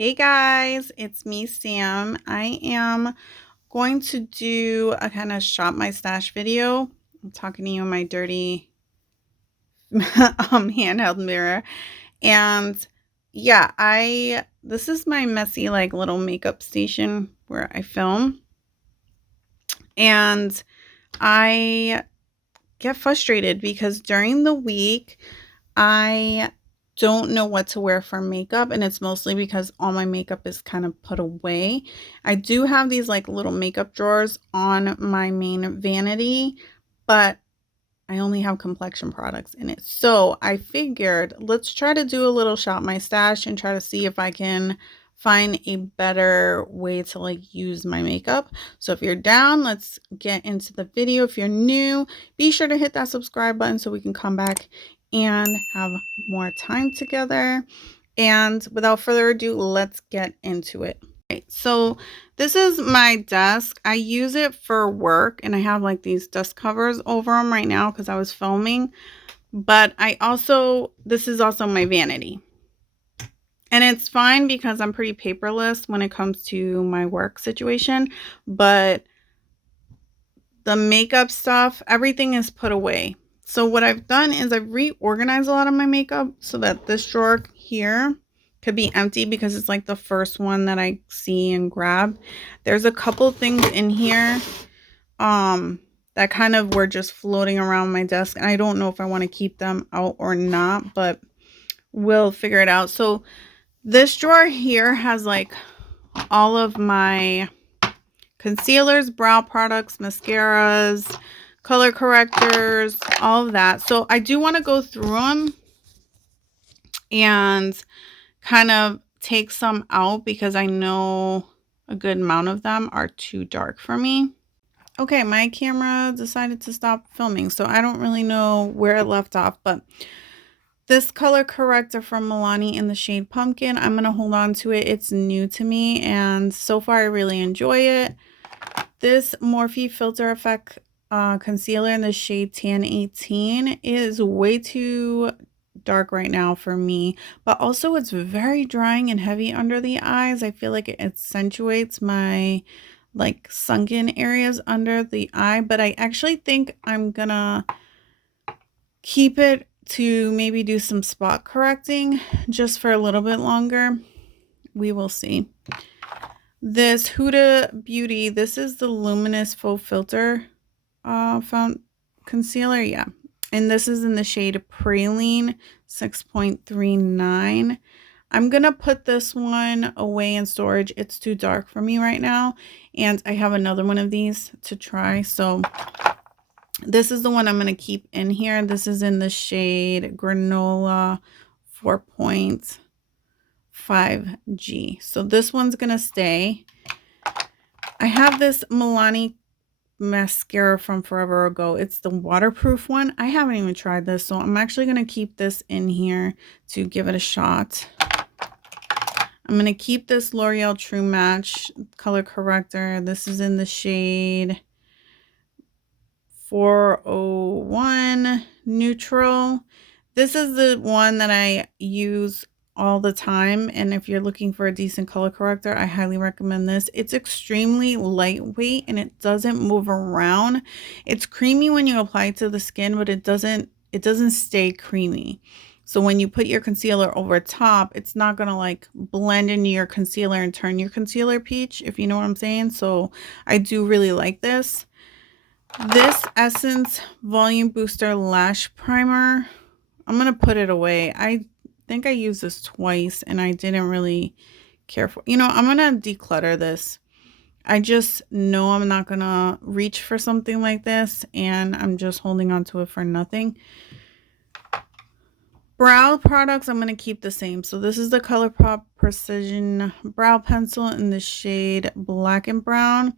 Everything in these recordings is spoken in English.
Hey guys, it's me, Sam. I am going to do a kind of shop my stash video. I'm talking to you in my dirty handheld mirror. And yeah, this is my messy like little makeup station where I film. And I get frustrated because during the week I don't know what to wear for makeup, and it's mostly because all my makeup is kind of put away. I do have these like little makeup drawers on my main vanity, but I only have complexion products in it. So I figured let's try to do a little shop my stash and try to see if I can find a better way to like use my makeup. So if you're down, let's get into the video. If you're new, be sure to hit that subscribe button so we can come back and have more time together. And without further ado, let's get into it. Okay, so this is my desk. I use it for work and I have like these dust covers over them right now because I was filming. But this is also my vanity. And it's fine because I'm pretty paperless when it comes to my work situation. But the makeup stuff, everything is put away. So what I've done is I've reorganized a lot of my makeup so that this drawer here could be empty because it's like the first one that I see and grab. There's a couple things in here that kind of were just floating around my desk, and I don't know if I want to keep them out or not, but we'll figure it out. So this drawer here has like all of my concealers, brow products, mascaras, color correctors, all of that. So I do want to go through them and kind of take some out because I know a good amount of them are too dark for me. Okay, my camera decided to stop filming, so I don't really know where it left off, but this color corrector from Milani in the shade Pumpkin, I'm going to hold on to it. It's new to me, and so far I really enjoy it. This Morphe Filter Effect concealer in the shade Tan 18 is way too dark right now for me, but also it's very drying and heavy under the eyes. I feel like it accentuates my like sunken areas under the eye, but I actually think I'm gonna keep it to maybe do some spot correcting just for a little bit longer. We will see. This Huda Beauty, this is the Luminous Faux Filter found concealer, yeah. And this is in the shade Praline 6.39. I'm gonna put this one away in storage. It's too dark for me right now, and I have another one of these to try. So this is the one I'm gonna keep in here. This is in the shade Granola 4.5G. So this one's gonna stay. I have this Milani mascara from forever ago. It's the waterproof one. I haven't even tried this, so I'm actually going to keep this in here to give it a shot. I'm going to keep this L'Oreal True Match color corrector. This is in the shade 401 Neutral. This is the one that I use all the time, and if you're looking for a decent color corrector, I highly recommend this. It's extremely lightweight and it doesn't move around. It's creamy when you apply it to the skin, but it doesn't stay creamy. So when you put your concealer over top, it's not gonna like blend into your concealer and turn your concealer peach, if you know what I'm saying. So I do really like this. This Essence Volume Booster Lash Primer, I'm gonna put it away. I think I used this twice and I didn't really care for, I'm gonna declutter this. I just know I'm not gonna reach for something like this, and I'm just holding on to it for nothing. Brow products, I'm gonna keep the same. So this is the ColourPop Precision Brow Pencil in the shade Black and Brown.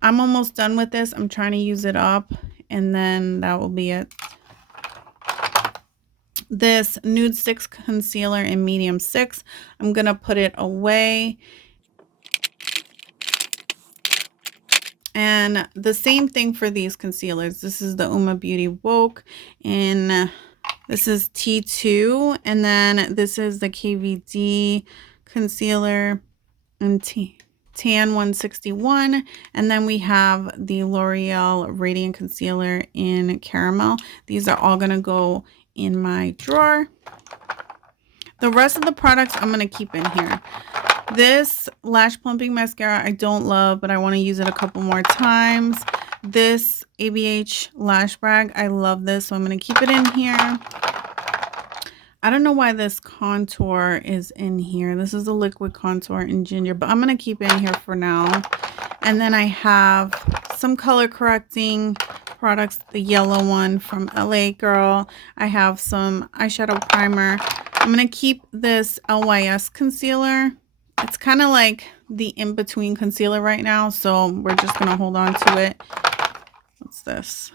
I'm almost done with this. I'm trying to use it up, and then that will be it. This Nude 6 concealer in medium 6, I'm gonna put it away. And the same thing for these concealers. This is the Uma Beauty Woke, and this is T2, and then this is the KVD concealer in Tan 161. And then we have the L'Oreal Radiant Concealer in Caramel. These are all going to go in my drawer. The rest of the products I'm going to keep in here. This lash plumping mascara I don't love, but I want to use it a couple more times. This ABH lash brag, I love this, so I'm going to keep it in here. I don't know why this contour is in here. This is a liquid contour in ginger, but I'm going to keep it in here for now. And then I have some color correcting products, the yellow one from LA Girl. I have some eyeshadow primer. I'm going to keep this LYS concealer. It's kind of like the in-between concealer right now, so we're just going to hold on to it. What's this?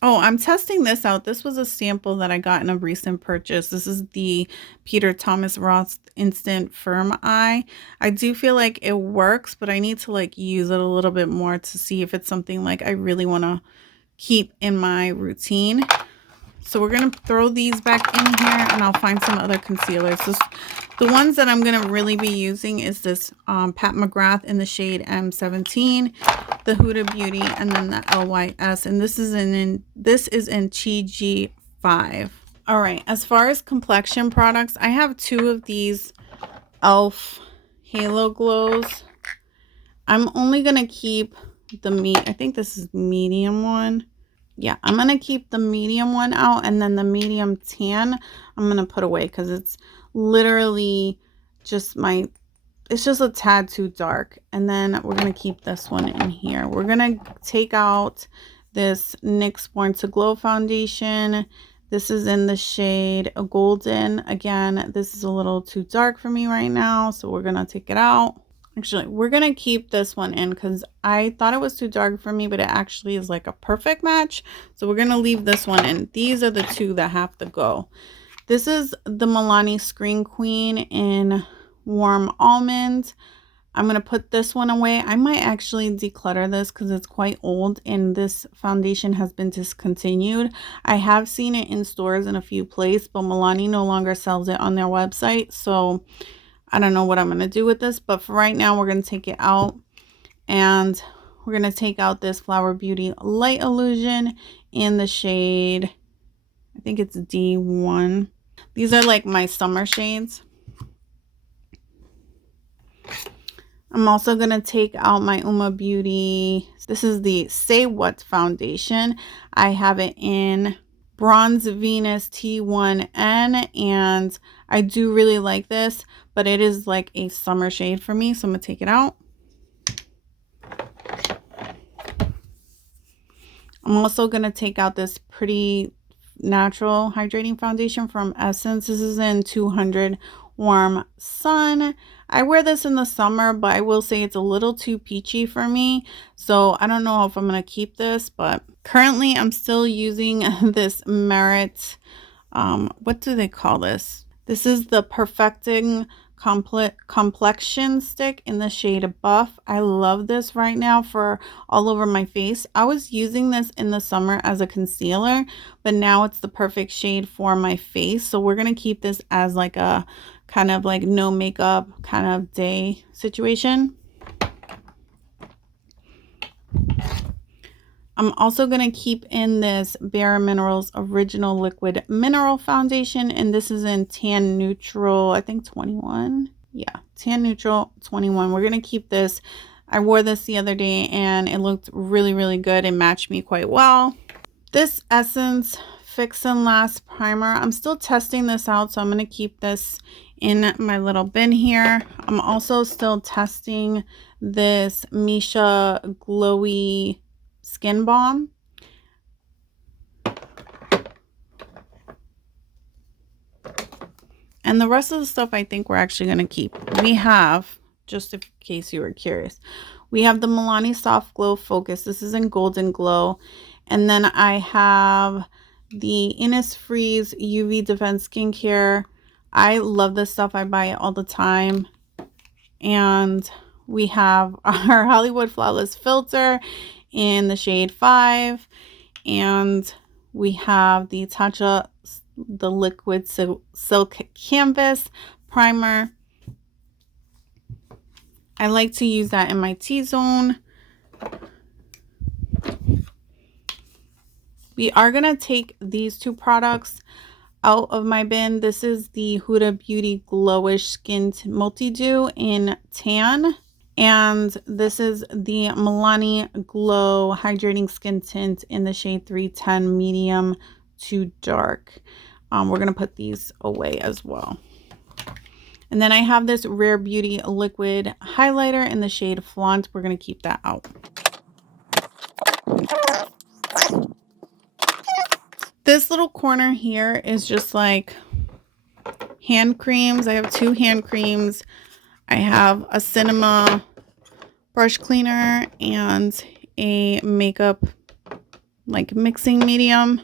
Oh, I'm testing this out. This was a sample that I got in a recent purchase. This is the Peter Thomas Roth Instant Firm Eye. I do feel like it works, but I need to like use it a little bit more to see if it's something like I really want to keep in my routine. So we're going to throw these back in here and I'll find some other concealers. The ones that I'm going to really be using is this Pat McGrath in the shade M17, the Huda Beauty, and then the LYS. And this is in TG5. All right, as far as complexion products, I have two of these e.l.f. Halo Glows. I'm only going to keep the I think this is medium one. Yeah, I'm going to keep the medium one out, and then the medium tan I'm going to put away because it's literally just it's just a tad too dark. And then we're going to keep this one in here. We're going to take out this NYX Born to Glow foundation. This is in the shade Golden. Again, this is a little too dark for me right now, so we're going to take it out. Actually, we're going to keep this one in because I thought it was too dark for me, but it actually is like a perfect match. So we're going to leave this one in. These are the two that have to go. This is the Milani Screen Queen in Warm Almond. I'm going to put this one away. I might actually declutter this because it's quite old and this foundation has been discontinued. I have seen it in stores in a few places, but Milani no longer sells it on their website. So I don't know what I'm going to do with this, but for right now, we're going to take it out. And we're going to take out this Flower Beauty Light Illusion in the shade, I think it's D1. These are like my summer shades. I'm also going to take out my Uma Beauty. This is the Say What foundation. I have it in Bronze Venus T1N, and I do really like this, but it is like a summer shade for me, so I'm going to take it out. I'm also going to take out this Pretty Natural Hydrating Foundation from Essence. This is in 200 Warm Sun. I wear this in the summer, but I will say it's a little too peachy for me. So I don't know if I'm going to keep this, but currently I'm still using this Merit, what do they call this? This is the Perfecting Complexion Stick in the shade Buff. I love this right now for all over my face. I was using this in the summer as a concealer, but now it's the perfect shade for my face. So we're going to keep this as like a kind of like no makeup kind of day situation. I'm also going to keep in this Bare Minerals Original Liquid Mineral Foundation, and this is in Tan Neutral, I think 21. Yeah, Tan Neutral 21. We're going to keep this. I wore this the other day and it looked really, really good. It matched me quite well. This Essence Fix and Last Primer. I'm still testing this out, so I'm going to keep this in my little bin here. I'm also still testing this Misha Glowy Skin Balm. And the rest of the stuff I think we're actually going to keep. We have, just in case you were curious, we have the Milani Soft Glow Focus. This is in Golden Glow. And then I have the Innisfreeze UV Defense Skincare. I love this stuff. I buy it all the time. And we have our Hollywood Flawless Filter in the shade 5. And we have the Tatcha the liquid silk canvas primer. I like to use that in my T-zone. We are going to take these two products out of my bin. This is the Huda Beauty Glowish Skin Multi-Dew in Tan. And this is the Milani Glow Hydrating Skin Tint in the shade 310 Medium to Dark. We're going to put these away as well. And then I have this Rare Beauty Liquid Highlighter in the shade Flaunt. We're going to keep that out. This little corner here is just like hand creams. I have 2 hand creams. I have a cinema brush cleaner and a makeup like mixing medium.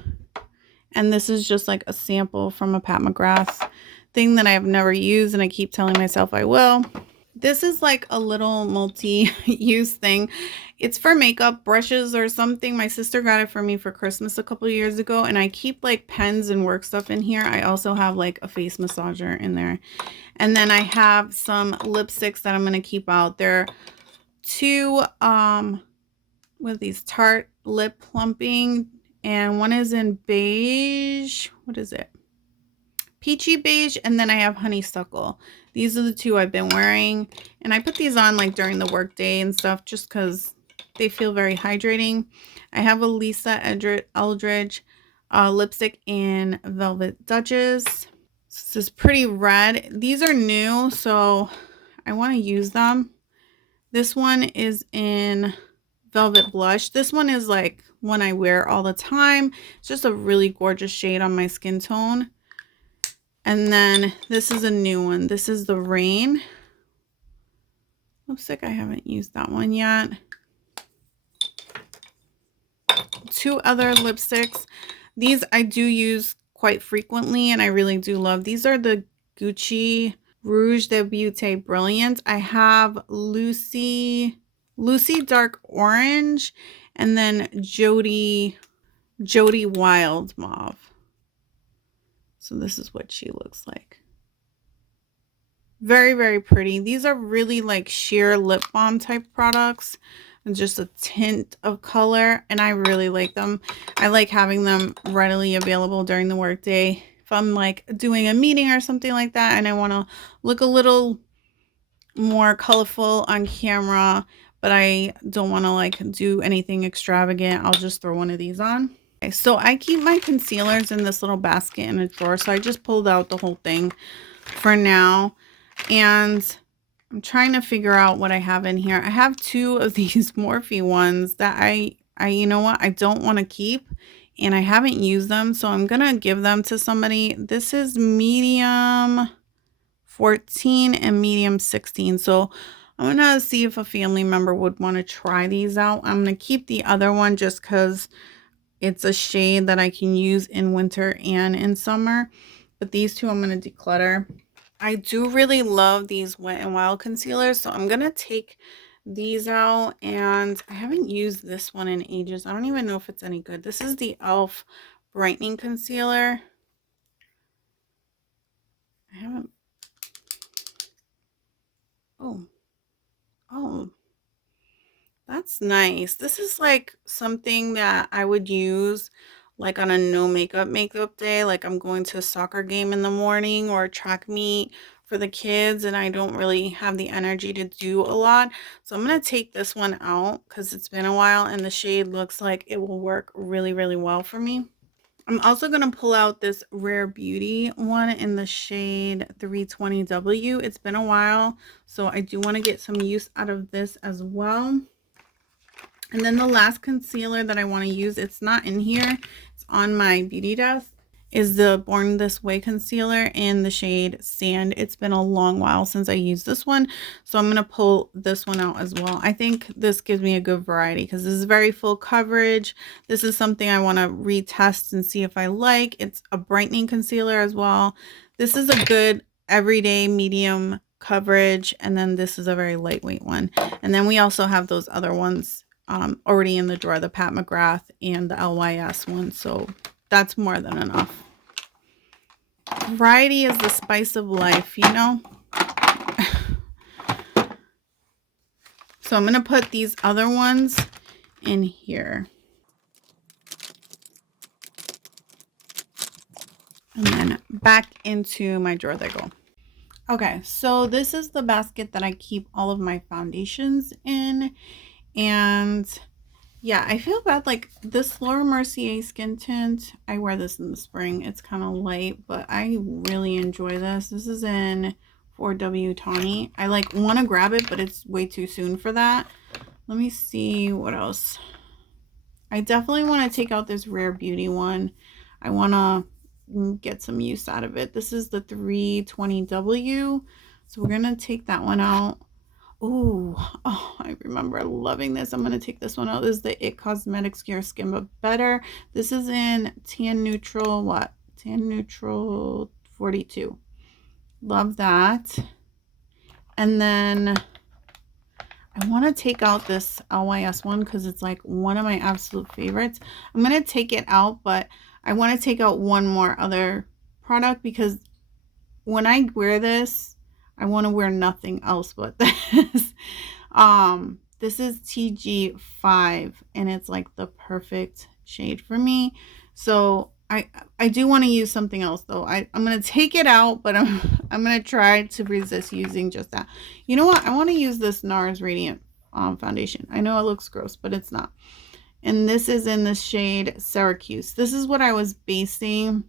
And this is just like a sample from a Pat McGrath thing that I have never used and I keep telling myself I will. This is like a little multi-use thing. It's for makeup brushes or something. My sister got it for me for Christmas a couple of years ago, and I keep like pens and work stuff in here. I also have like a face massager in there. And then I have some lipsticks that I'm going to keep out. They're 2 with these Tarte lip plumping, and one is in beige. What is it? Peachy beige, and then I have honeysuckle. These are the 2 I've been wearing, and I put these on like during the work day and stuff just because they feel very hydrating. I have a Lisa Eldridge lipstick in Velvet Duchess. This is pretty red. These are new, so I want to use them. This one is in Velvet Blush. This one is like one I wear all the time. It's just a really gorgeous shade on my skin tone. And then this is a new one. This is the Rain lipstick. I haven't used that one yet. 2 other lipsticks. These I do use quite frequently and I really do love. These are the Gucci Rouge de Beauté Brilliant. I have Lucy Dark Orange and then Jody Wild Mauve. So this is what she looks like. Very, very pretty. These are really like sheer lip balm type products and just a tint of color. And I really like them. I like having them readily available during the workday. If I'm like doing a meeting or something like that and I want to look a little more colorful on camera, but I don't want to like do anything extravagant, I'll just throw one of these on. Okay, so I keep my concealers in this little basket in a drawer. So I just pulled out the whole thing for now. And I'm trying to figure out what I have in here. I have 2 of these Morphe ones that I you know what, I don't want to keep and I haven't used them. So I'm going to give them to somebody. This is medium 14 and medium 16. So I'm going to see if a family member would want to try these out. I'm going to keep the other one just because it's a shade that I can use in winter and in summer. But these 2 I'm going to declutter. I do really love these Wet n Wild concealers, so I'm going to take these out, and I haven't used this one in ages. I don't even know if it's any good. This is the e.l.f. Brightening Concealer. I haven't... Oh, that's nice. This is like something that I would use like on a no makeup day, like I'm going to a soccer game in the morning or a track meet for the kids and I don't really have the energy to do a lot. So I'm going to take this one out because it's been a while and the shade looks like it will work really, really well for me. I'm also going to pull out this Rare Beauty one in the shade 320W. It's been a while, so I do want to get some use out of this as well. And then the last concealer that I want to use, it's not in here, it's on my beauty desk, is the Born This Way concealer in the shade Sand. It's been a long while since I used this one, so I'm going to pull this one out as well. I think this gives me a good variety because this is very full coverage. This is something I want to retest and see if I like. It's a brightening concealer as well. This is a good everyday medium coverage, and then this is a very lightweight one. And then we also have those other ones already in the drawer, the Pat McGrath and the LYS one, so that's more than enough. Variety is the spice of life, you know? So I'm going to put these other ones in here. And then back into my drawer they go. Okay, so this is the basket that I keep all of my foundations in. And yeah, I feel bad. Like this Laura Mercier skin tint, I wear this in the spring. It's kind of light, but I really enjoy this. This is in 4W Tawny. I like want to grab it, but it's way too soon for that. Let me see what else. I definitely want to take out this Rare Beauty one. I want to get some use out of it. This is the 320W. So we're going to take that one out. Ooh, oh, I remember loving this. I'm going to take this one out. This is the It Cosmetics Care Skin But Better. This is in Tan Neutral, what? Tan Neutral 42. Love that. And then I want to take out this LYS one because it's like one of my absolute favorites. I'm going to take it out, but I want to take out one more other product because when I wear this, I want to wear nothing else but this. This is TG5 and it's like the perfect shade for me. So I do want to use something else though. I'm going to take it out, but I'm going to try to resist using just that. You know what? I want to use this NARS Radiant foundation. I know it looks gross, but it's not. And this is in the shade Syracuse. This is what I was basing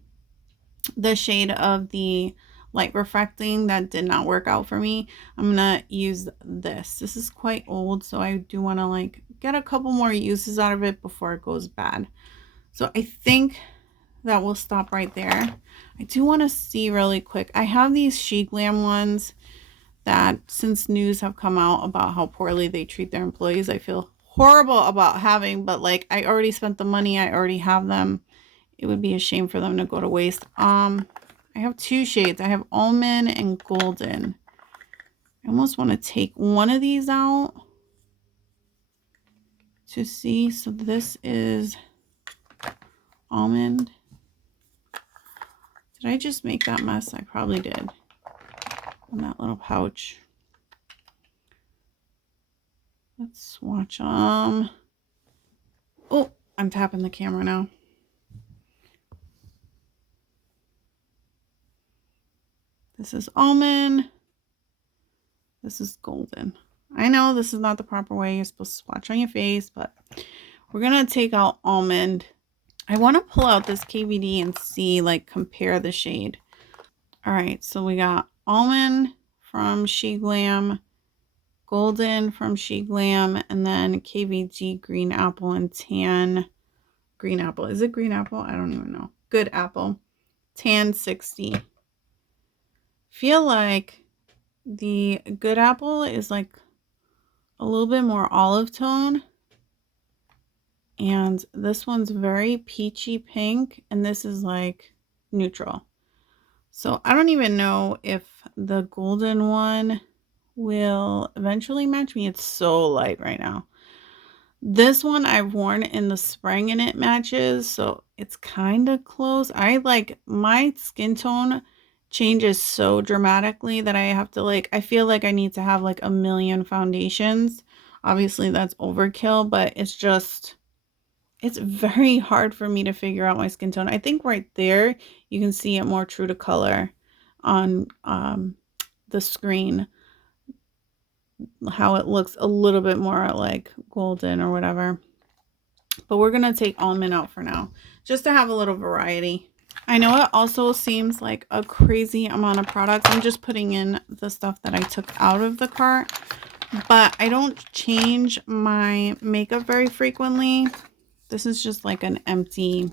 the shade of the light refracting that did not work out for me. I'm gonna use this. This is quite old, so I do want to like get a couple more uses out of it before it goes bad. So I think that will stop right there. I do want to see really quick. I have these She Glam ones that since news have come out about how poorly they treat their employees, I feel horrible about having, but like I already spent the money, I already have them. It would be a shame for them to go to waste. I have two shades. I have Almond and Golden. I almost want to take one of these out to see. So this is Almond. Did I just make that mess? I probably did. On that little pouch. Let's swatch them. Oh, I'm tapping the camera now. This is Almond. This is Golden. I know this is not the proper way. You're supposed to swatch on your face, but we're going to take out Almond. I want to pull out this KVD and see, like, compare the shade. All right, so we got Almond from She Glam, Golden from She Glam, and then KVD Green Apple and Tan Green Apple. Is it Green Apple? I don't even know. Good Apple. Tan 60. Feel like the Good Apple is like a little bit more olive tone. And this one's very peachy pink. And this is like neutral. So I don't even know if the Golden one will eventually match me. It's so light right now. This one I've worn in the spring and it matches. So it's kind of close. I like my skin tone changes so dramatically that I have to like, I feel like I need to have like a million foundations. Obviously that's overkill, but it's just, it's very hard for me to figure out my skin tone. I think right there, you can see it more true to color on the screen, how it looks a little bit more like golden or whatever. But we're going to take Almond out for now, just to have a little variety. I know it also seems like a crazy amount of products. I'm just putting in the stuff that I took out of the cart, but I don't change my makeup very frequently. This is just like an empty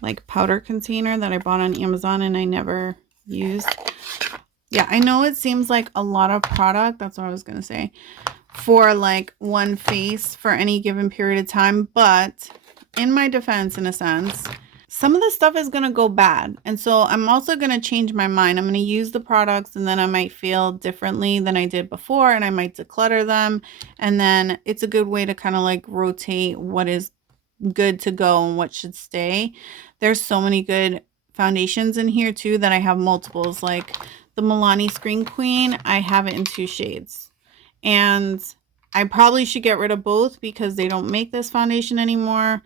like powder container that I bought on Amazon and I never used. Yeah, I know it seems like a lot of product. That's what I was going to say. For like one face for any given period of time. But in my defense, in a sense, some of the stuff is going to go bad. And so I'm also going to change my mind. I'm going to use the products and then I might feel differently than I did before. And I might declutter them. And then it's a good way to kind of like rotate what is good to go and what should stay. There's so many good foundations in here too that I have multiples. Like the Milani Screen Queen, I have it in 2 shades. And I probably should get rid of both because they don't make this foundation anymore.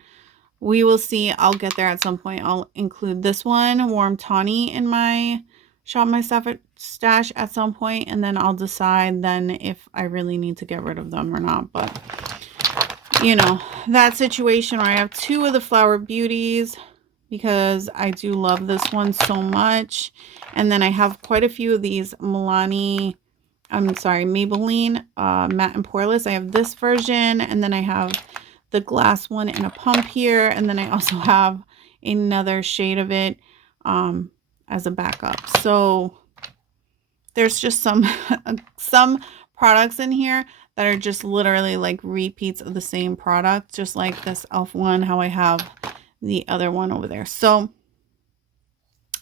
We will see. I'll get there at some point. I'll include this one, Warm Tawny, in my Shop My Stash at some point, and then I'll decide then if I really need to get rid of them or not. But, you know, that situation where I have 2 of the Flower Beauties because I do love this one so much. And then I have quite a few of these Maybelline Matte and Poreless. I have this version, and then I have the glass one in a pump here, and then I also have another shade of it as a backup. So there's just some products in here that are just literally like repeats of the same product, just like this e.l.f. one, how I have the other one over there. So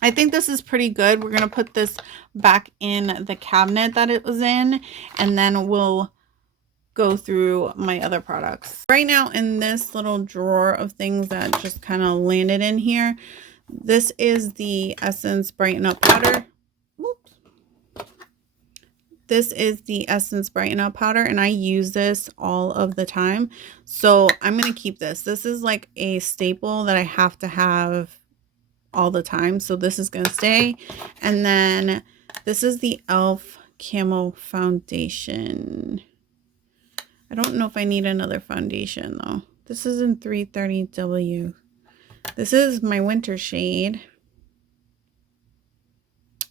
I think this is pretty good. We're going to put this back in the cabinet that it was in, and then we'll go through my other products. Right now in this little drawer of things that just kind of landed in here, this is the Essence Brighten Up powder. Whoops. This is the Essence Brighten Up powder, and I use this all of the time. So I'm going to keep this. This is like a staple that I have to have all the time. So this is going to stay. And then this is the e.l.f. Camo Foundation. I don't know if I need another foundation though. This is in 330W. This is my winter shade.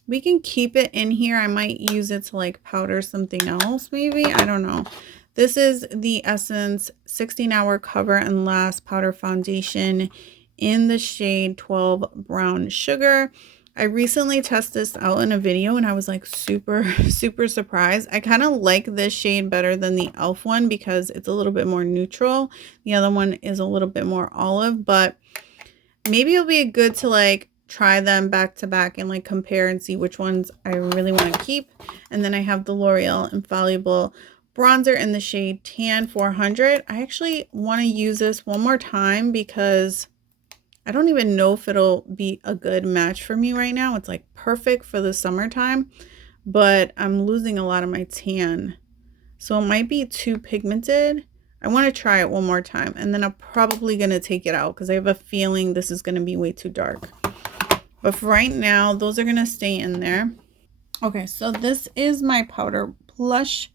We can keep it in here. I might use it to like powder something else maybe. I don't know. This is the Essence 16-Hour Cover and Last Powder Foundation in the shade 12 Brown Sugar. I recently tested this out in a video and I was like super surprised. I kind of like this shade better than the e.l.f. one because it's a little bit more neutral. The other one is a little bit more olive, but maybe it'll be good to like try them back to back and like compare and see which ones I really want to keep. And then I have the L'Oreal Infallible Bronzer in the shade Tan 400. I actually want to use this one more time because I don't even know if it'll be a good match for me right now. It's like perfect for the summertime, but I'm losing a lot of my tan. So it might be too pigmented. I want to try it one more time, and then I'm probably going to take it out because I have a feeling this is going to be way too dark. But for right now, those are going to stay in there. Okay, so this is my powder blush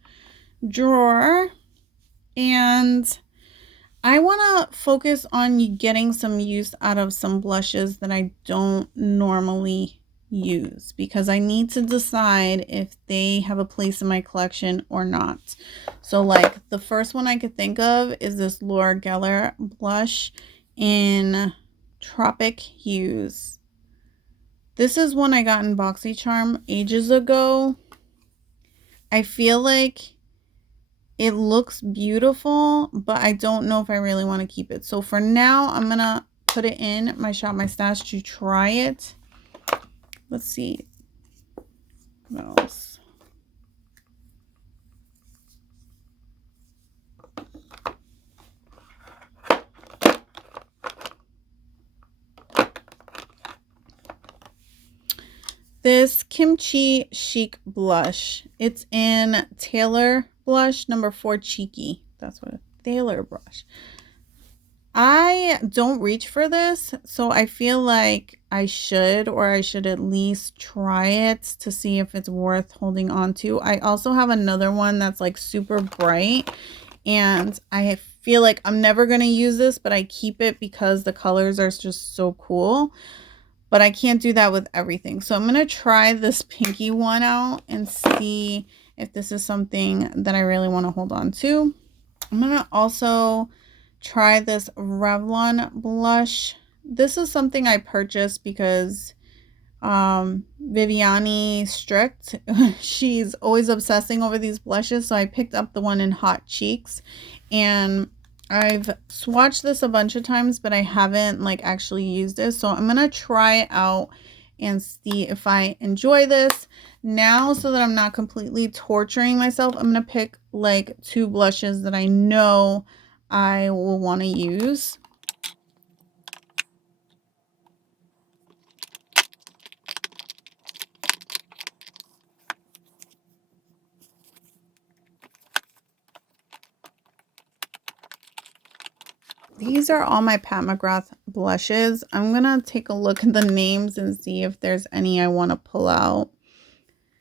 drawer, and I want to focus on getting some use out of some blushes that I don't normally use because I need to decide if they have a place in my collection or not. So like the first one I could think of is this Laura Geller blush in Tropic Hues. This is one I got in BoxyCharm ages ago. I feel like it looks beautiful, but I don't know if I really want to keep it. So for now, I'm going to put it in my Shop My Stash to try it. Let's see. What else? This Kimchi Chic blush. It's in Taylor blush number 4 Cheeky. That's what Taylor brush. I don't reach for this, so I feel like I should, or I should at least try it to see if it's worth holding on to. I also have another one that's like super bright, and I feel like I'm never going to use this, but I keep it because the colors are just so cool. But I can't do that with everything. So I'm going to try this pinky one out and see if this is something that I really want to hold on to. I'm going to also try this Revlon blush. This is something I purchased because Viviane Strict, she's always obsessing over these blushes. So I picked up the one in Hot Cheeks, and I've swatched this a bunch of times, but I haven't like actually used it. So I'm going to try it out and see if I enjoy this. Now, so that I'm not completely torturing myself, I'm going to pick like 2 blushes that I know I will want to use. these are all my Pat McGrath blushes. I'm going to take a look at the names and see if there's any I want to pull out.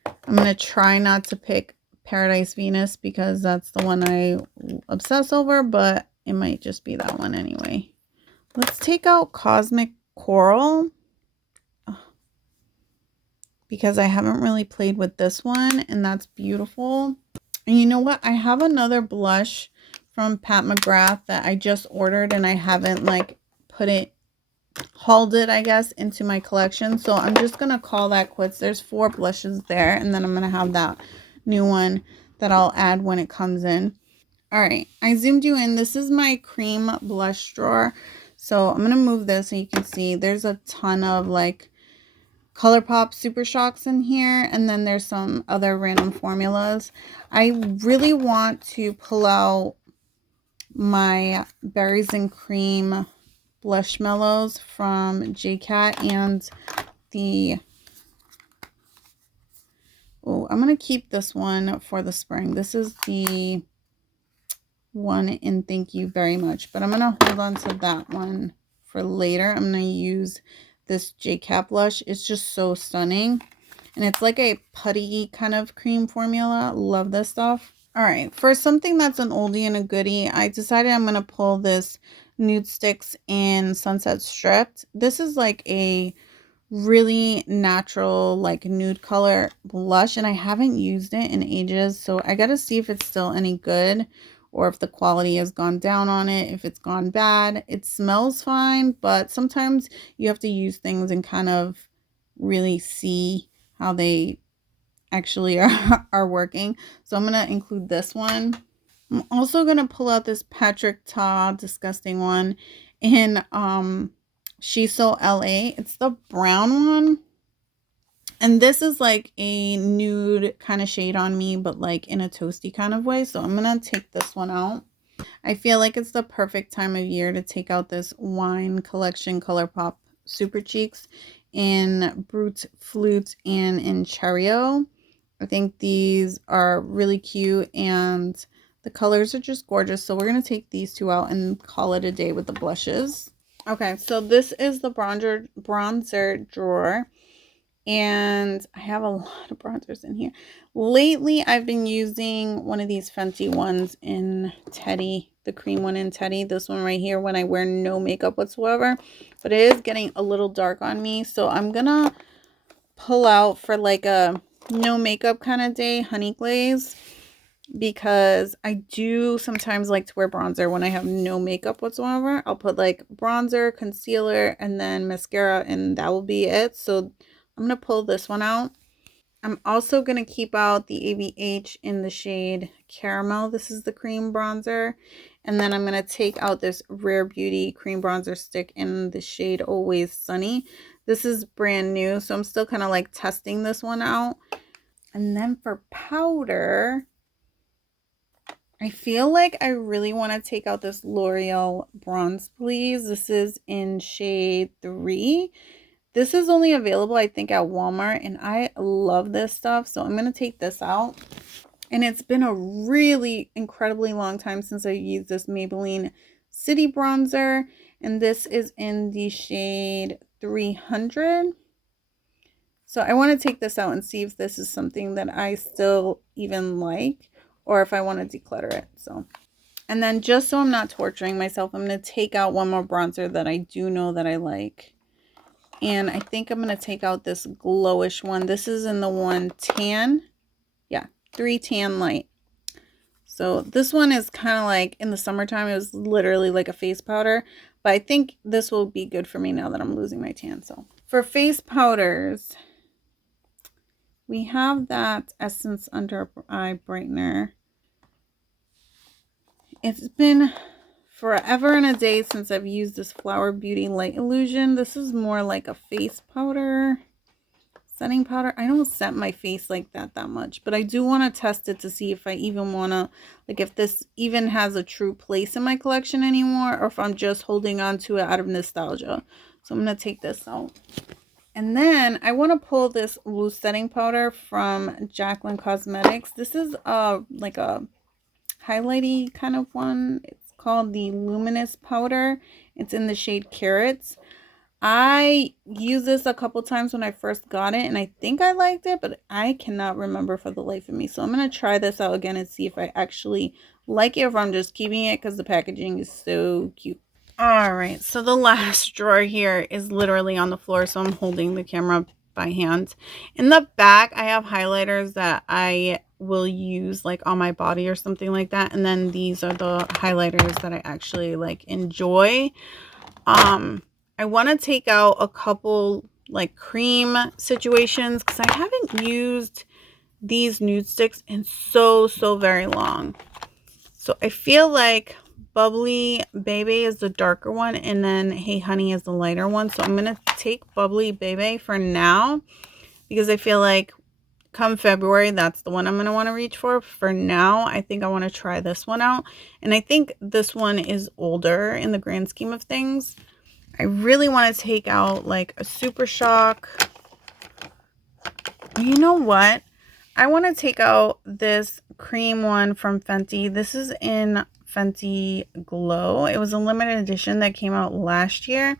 I'm going to try not to pick Paradise Venus because that's the one I obsess over, but it might just be that one anyway. Let's take out Cosmic Coral because I haven't really played with this one, and that's beautiful. And you know what? I have another blush from Pat McGrath that I just ordered, and I haven't like hauled it, I guess, into my collection. So I'm just going to call that quits. There's 4 blushes there, and then I'm going to have that new one that I'll add when it comes in. All right, I zoomed you in. This is my cream blush drawer. So I'm going to move this so you can see there's a ton of like ColourPop Super Shocks in here, and then there's some other random formulas. I really want to pull out my Berries and Cream Blush Mellows from JCat and the... Oh, I'm going to keep this one for the spring. This is the one in Thank You Very Much, but I'm going to hold on to that one for later. I'm going to use this JCat blush. It's just so stunning. And it's like a putty kind of cream formula. Love this stuff. All right, for something that's an oldie and a goodie, I decided I'm going to pull this Nude Sticks in Sunset Stripped. This is like a really natural, like nude color blush, and I haven't used it in ages. So I got to see if it's still any good or if the quality has gone down on it, if it's gone bad. It smells fine, but sometimes you have to use things and kind of really see how they actually are working. So I'm going to include this one. I'm also going to pull out this Patrick Ta Disgusting one in She's So LA. It's the brown one. And this is like a nude kind of shade on me, but like in a toasty kind of way. So I'm going to take this one out. I feel like it's the perfect time of year to take out this Wine Collection ColourPop Super Cheeks in Brute Flute and in Cheerio. I think these are really cute and the colors are just gorgeous. So we're going to take these 2 out and call it a day with the blushes. Okay, so this is the bronzer drawer. And I have a lot of bronzers in here. Lately, I've been using one of these Fenty ones in Teddy, the cream one in Teddy. This one right here when I wear no makeup whatsoever. But it is getting a little dark on me. So I'm going to pull out for like a no makeup kind of day, Honey Glaze. Because I do sometimes like to wear bronzer when I have no makeup whatsoever. I'll put like bronzer, concealer, and then mascara, and that will be it. So I'm going to pull this one out. I'm also going to keep out the ABH in the shade Caramel. This is the cream bronzer. And then I'm going to take out this Rare Beauty cream bronzer stick in the shade Always Sunny. This is brand new, so I'm still kind of like testing this one out. And then for powder, I feel like I really want to take out this L'Oreal Bronze Please. This is in shade 3. This is only available, I think, at Walmart, and I love this stuff, so I'm going to take this out. And it's been a really incredibly long time since I used this Maybelline City Bronzer, and this is in the shade 300. So I want to take this out and see if this is something that I still even like, or if I want to declutter it. So, and then just so I'm not torturing myself, I'm going to take out one more bronzer that I do know that I like. And I think I'm going to take out this glowish one. This is in the one tan. Yeah, 3 Tan Light. So this one is kind of like in the summertime. It was literally like a face powder. But I think this will be good for me now that I'm losing my tan. So for face powders, we have that Essence Under Eye Brightener. It's been forever and a day since I've used this Flower Beauty Light Illusion. This is more like a face powder, setting powder. I don't set my face like that much, but I do want to test it to see if I even want to, like if this even has a true place in my collection anymore, or if I'm just holding on to it out of nostalgia. So I'm going to take this out. And then I want to pull this loose setting powder from Jaclyn Cosmetics. This is like a highlighty kind of one. It's called the Luminous Powder. It's in the shade Carrots. I used this a couple times when I first got it, and I think I liked it, but I cannot remember for the life of me. So I'm going to try this out again and see if I actually like it, or if I'm just keeping it because the packaging is so cute. All right, so the last drawer here is literally on the floor, so I'm holding the camera by hand. In the back, I have highlighters that I will use like on my body or something like that, and then these are the highlighters that I actually like enjoy. I want to take out a couple like cream situations because I haven't used these nude sticks in so very long. So I feel like Bubbly Baby is the darker one, and then Hey Honey is the lighter one. So I'm going to take Bubbly Baby for now because I feel like come February, that's the one I'm going to want to reach for. For now, I think I want to try this one out. And I think this one is older in the grand scheme of things. I really want to take out like a Super Shock. You know what? I want to take out this cream one from Fenty. This is in Fenty Glow. It was a limited edition that came out last year,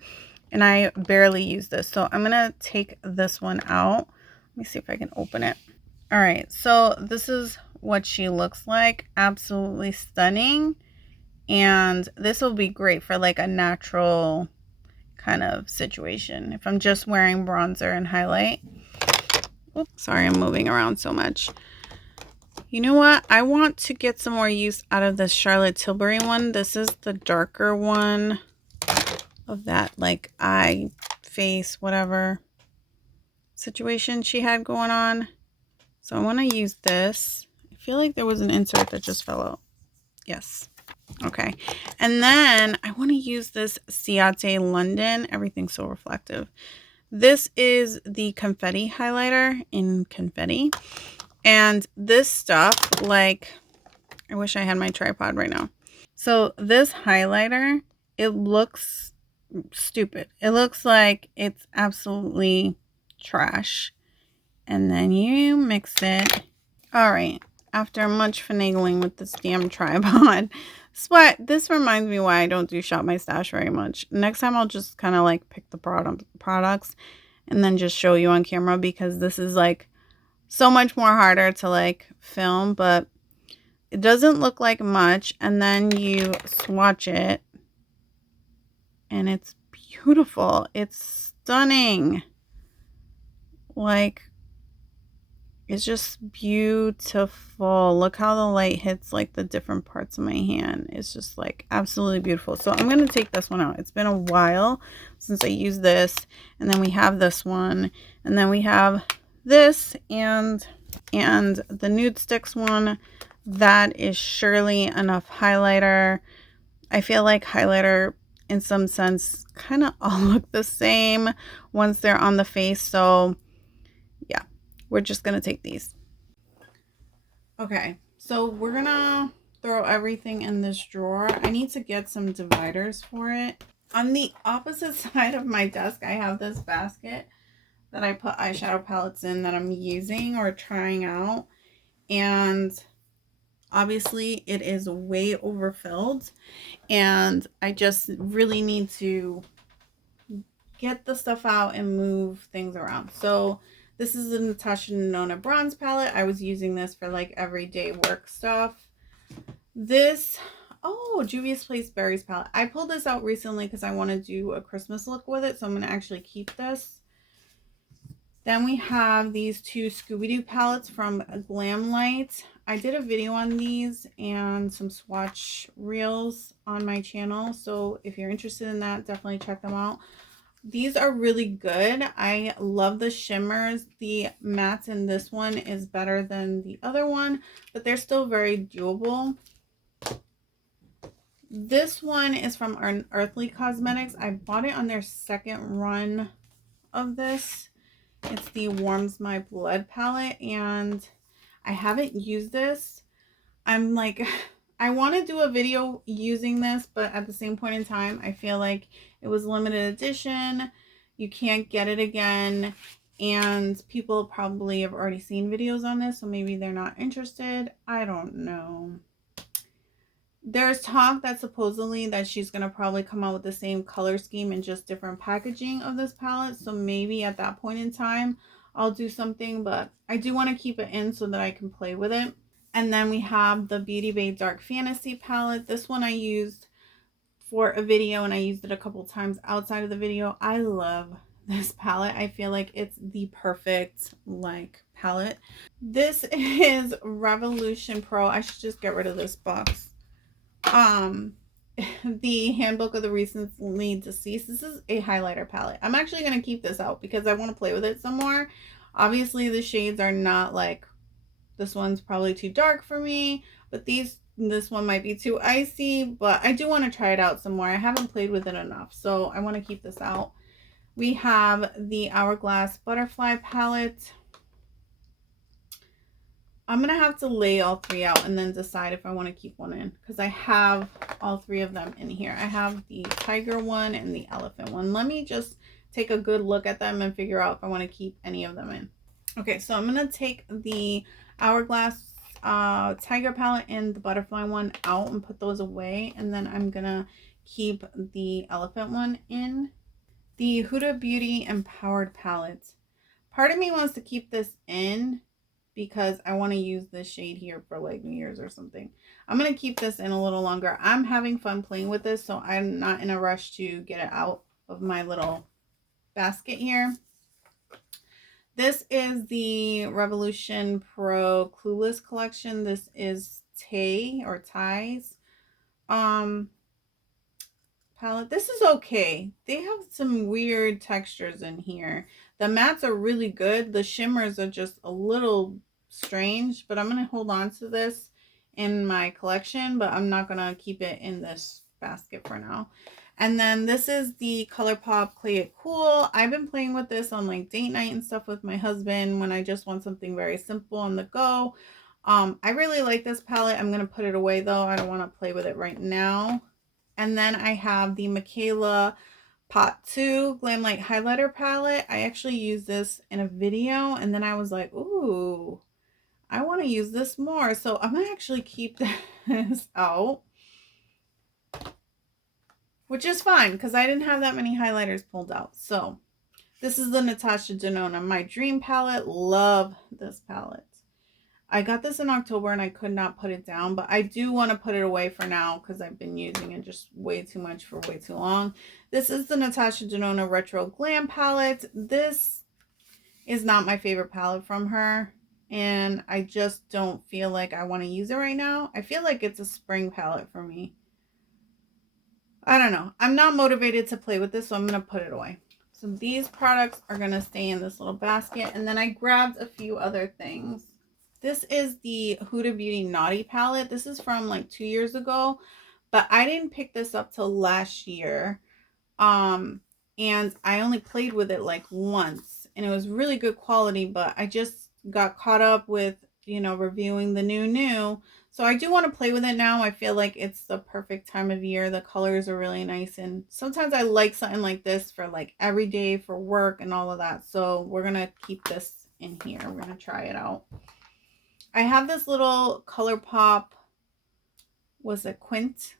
and I barely used this. So I'm going to take this one out. Let me see if I can open it. All right, so this is what she looks like. Absolutely stunning. And this will be great for like a natural kind of situation if I'm just wearing bronzer and highlight. Oops, sorry, I'm moving around so much. You know what? I want to get some more use out of this Charlotte Tilbury one. This is the darker one of that like eye, face, whatever situation she had going on. So I want to use this. I feel like there was an insert that just fell out. Yes. Okay. And then I want to use this Ciate London. Everything's so reflective. This is the confetti highlighter in confetti. And this stuff, like, I wish I had my tripod right now. So this highlighter, it looks stupid. It looks like it's absolutely trash. And then you mix it. All right. After much finagling with this damn tripod. Sweat. This reminds me why I don't do Shop My Stash very much. Next time I'll just kind of like pick the products and then just show you on camera, because this is like so much more harder to like film, but it doesn't look like much. And then you swatch it and it's beautiful. It's stunning. Like, it's just beautiful. Look how the light hits like the different parts of my hand. It's just like absolutely beautiful. So I'm going to take this one out. It's been a while since I used this. And then we have this one. And then we have this and the Nude Sticks one. That is surely enough highlighter. I feel like highlighter in some sense kind of all look the same once they're on the face. So yeah, we're just going to take these. Okay, so we're going to throw everything in this drawer. I need to get some dividers for it. On the opposite side of my desk, I have this basket that I put eyeshadow palettes in that I'm using or trying out. And obviously it is way overfilled. And I just really need to get the stuff out and move things around. So this is the Natasha Denona bronze palette. I was using this for like everyday work stuff. This, oh, Juvia's Place Berries palette. I pulled this out recently because I want to do a Christmas look with it. So I'm going to actually keep this. Then we have these two Scooby-Doo palettes from Glam Light. I did a video on these and some swatch reels on my channel. So if you're interested in that, definitely check them out. These are really good. I love the shimmers. The mattes in this one is better than the other one, but they're still very doable. This one is from Earthly Cosmetics. I bought it on their second run of this. It's the Warms My Blood palette, and I haven't used this. I'm like, I want to do a video using this, but at the same point in time, I feel like it was limited edition. You can't get it again, and people probably have already seen videos on this, so maybe they're not interested. I don't know. There's talk that supposedly that she's going to probably come out with the same color scheme and just different packaging of this palette. So maybe at that point in time, I'll do something, but I do want to keep it in so that I can play with it. And then we have the Beauty Bay Dark Fantasy palette. This one I used for a video and I used it a couple times outside of the video. I love this palette. I feel like it's the perfect like palette. This is Revolution Pro. I should just get rid of this box. The Handbook of the Recently Deceased. This is a highlighter palette. I'm actually going to keep this out because I want to play with it some more. Obviously the shades are not like, this one's probably too dark for me, but this one might be too icy, but I do want to try it out some more. I haven't played with it enough, so I want to keep this out. We have the Hourglass Butterfly palette. I'm going to have to lay all three out and then decide if I want to keep one in because I have all three of them in here. I have the tiger one and the elephant one. Let me just take a good look at them and figure out if I want to keep any of them in. Okay, so I'm going to take the Hourglass tiger palette and the butterfly one out and put those away. And then I'm going to keep the elephant one in. The Huda Beauty Empowered palette. Part of me wants to keep this in because I want to use this shade here for like New Year's or something. I'm going to keep this in a little longer. I'm having fun playing with this, so I'm not in a rush to get it out of my little basket here. This is the Revolution Pro Clueless collection. This is Ty's palette. This is okay. They have some weird textures in here. The mattes are really good. The shimmers are just a little strange, but I'm going to hold on to this in my collection, but I'm not going to keep it in this basket for now. And then this is the ColourPop Play It Cool. I've been playing with this on like date night and stuff with my husband when I just want something very simple on the go. I really like this palette. I'm going to put it away though. I don't want to play with it right now. And then I have the Michaela Pot 2 Glam Light Highlighter Palette. I actually used this in a video and then I was like, ooh, I want to use this more. So I'm going to actually keep this out, which is fine because I didn't have that many highlighters pulled out. So this is the Natasha Denona My Dream palette. Love this palette. I got this in October and I could not put it down, but I do want to put it away for now because I've been using it just way too much for way too long. This is the Natasha Denona Retro Glam palette. This is not my favorite palette from her, and I just don't feel like I want to use it right now. I feel like it's a spring palette for me. I don't know. I'm not motivated to play with this, so I'm going to put it away. So these products are going to stay in this little basket, and then I grabbed a few other things. This is the Huda Beauty Naughty palette. This is from like 2 years ago, but I didn't pick this up till last year. And I only played with it like once and it was really good quality, but I just got caught up with, you know, reviewing the new. So I do want to play with it now. I feel like it's the perfect time of year. The colors are really nice. And sometimes I like something like this for like every day for work and all of that. So we're going to keep this in here. We're going to try it out. I have this little ColourPop, was it Quint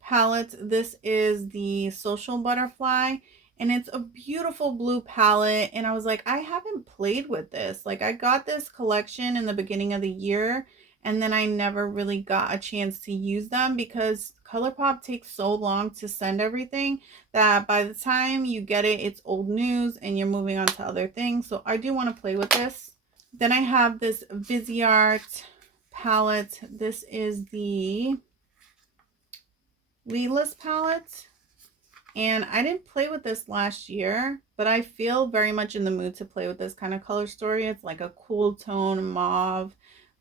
palette. This is the Social Butterfly, and it's a beautiful blue palette. And I was like, I haven't played with this. Like, I got this collection in the beginning of the year, and then I never really got a chance to use them because ColourPop takes so long to send everything that by the time you get it, it's old news and you're moving on to other things. So I do want to play with this. Then I have this Viseart palette. This is the Leeless palette. And I didn't play with this last year, but I feel very much in the mood to play with this kind of color story. It's like a cool tone mauve,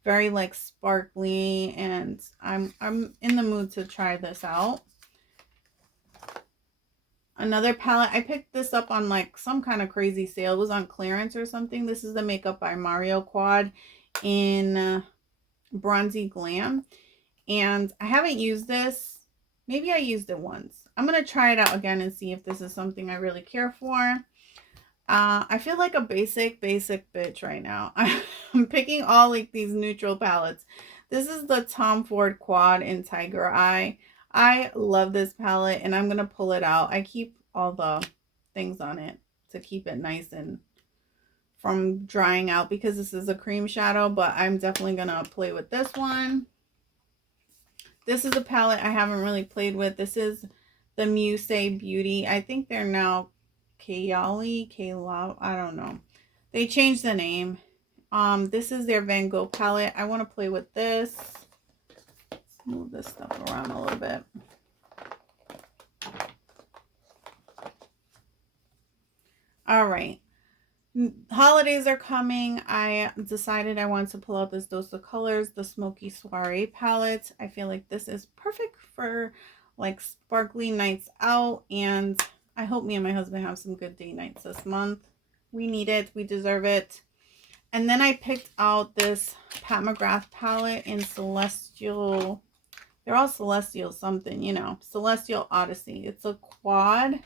very like sparkly, and I'm in the mood to try this out. Another palette, I picked this up on like some kind of crazy sale. It was on clearance or something. This is the Makeup by Mario Quad in Bronzy Glam. And I haven't used this. Maybe I used it once. I'm going to try it out again and see if this is something I really care for. I feel like a basic bitch right now. I'm picking all like these neutral palettes. This is the Tom Ford Quad in Tiger Eye. I love this palette and I'm going to pull it out. I keep all the things on it to keep it nice and from drying out because this is a cream shadow, but I'm definitely going to play with this one. This is a palette I haven't really played with. This is the Muse Beauty. I think they're now Kayali, I don't know. They changed the name. This is their Van Gogh palette. I want to play with this. Let's move this stuff around a little bit. All right. Holidays are coming. I decided I want to pull out this Dose of Colors, the Smoky Soiree palette. I feel like this is perfect for like sparkly nights out, and I hope me and my husband have some good date nights this month. We need it. We deserve it. And then I picked out this Pat McGrath palette in Celestial. They're all Celestial something, you know. Celestial Odyssey. It's a quad.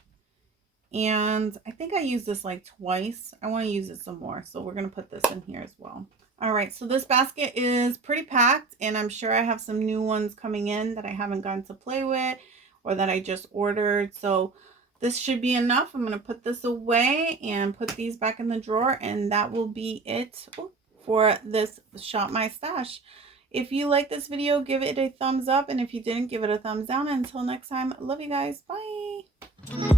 And I think I used this like twice. I want to use it some more. So we're going to put this in here as well. All right. So this basket is pretty packed. And I'm sure I have some new ones coming in that I haven't gotten to play with or that I just ordered. So this should be enough. I'm going to put this away and put these back in the drawer. And that will be it for this Shop My Stash. If you like this video, give it a thumbs up. And if you didn't, give it a thumbs down. Until next time, love you guys. Bye.